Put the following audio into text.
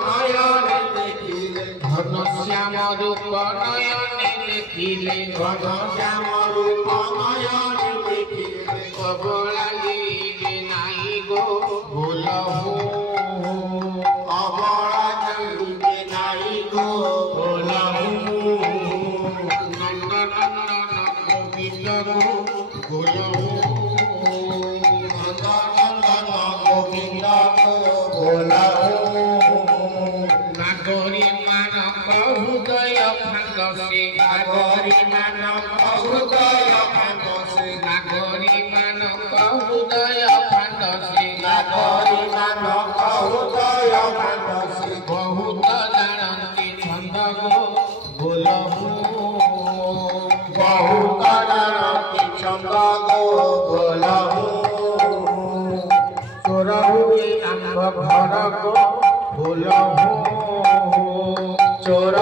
নয়নে দেখিলে ঘন শ্যাম রূপ নয়নে দেখিলে ঘন শ্যাম রূপ নয়নে দেখিলে অবলা দিলে নাই গো ভুলহু অবলা দিলে নাই গো ভুলহু নন্দনন্দন গোবিন্দ গো ভুলহু নন্দনন্দন গোবিন্দ গো ভুলহু নাগরী মানব হৃদয় ভাঙ্গসে নাগরী মানব হৃদয় ভাঙ্গসে নাগরী মানব হৃদয় ভাঙ্গসে নাগরী মানব হৃদয় ভাঙ্গসে বহুত জানন্তি ছন্দ গো ভুলহু বহুত জানন্তি ছন্দ গো ভুলহু চোরহুয়ে আম্ব ঘর গো ভুলহু চোর